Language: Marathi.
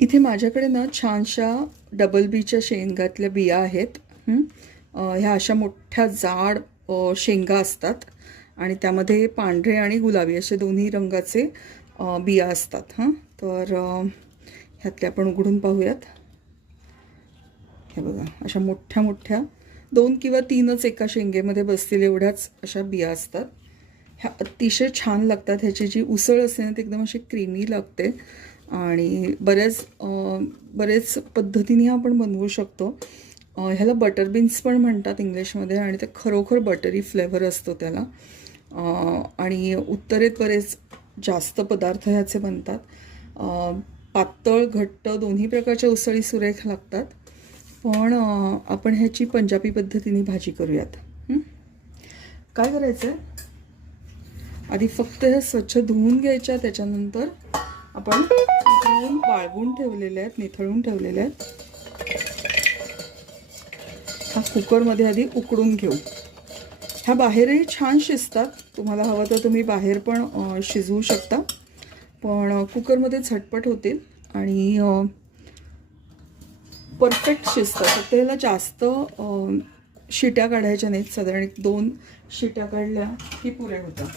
इथे माझ्याकडे ना छानशा डबल बीच्या शेंगातल्या बिया आहेत. ह्या अशा मोठ्या जाड शेंगा असतात आणि त्यामध्ये पांढरे आणि गुलाबी असे दोन्ही रंगाचे बिया असतात. तर ह्यातल्या आपण उघडून पाहूयात. हे बघा, अशा मोठ्या मोठ्या 2 किंवा 3च एका शेंगेमध्ये बसतील एवढ्याच अशा बिया असतात. ह्या अतिशय छान लागतात. ह्याची जी उसळ असते ना ती एकदम अशी क्रीमी लागते आणि बरेच पद्धतीने आपण बनवू शकतो. ह्याला बटर बीन्स पण म्हणतात इंग्लिशमध्ये आणि ते खरोखर बटरी फ्लेवर असतो त्याला. आणि उत्तरेत बरेच जास्त पदार्थ ह्याचे बनतात. पातळ घट्ट दोन्ही प्रकारच्या उसळी सुरेख लागतात. पण आपण ह्याची पंजाबी पद्धतीने भाजी करूयात. काय करायचं आहे, आधी फक्त ह्या स्वच्छ धुवून घ्यायच्या. त्याच्यानंतर आपण धुवून वाळवून ठेवलेल्या आहेत, निथळून ठेवलेल्या आहेत. हा कुकरमध्ये आधी उकडून घेऊ. ह्या बाहेरही छान शिजतात. तुम्हाला हवं तर तुम्ही बाहेर पण शिजवू शकता, पण कुकरमध्ये झटपट होतील आणि परफेक्ट शिजतात. फक्त ह्याला जास्त शिट्या काढायच्या नाहीत. साधारण 2 शिट्या काढल्या की पुरे होतात.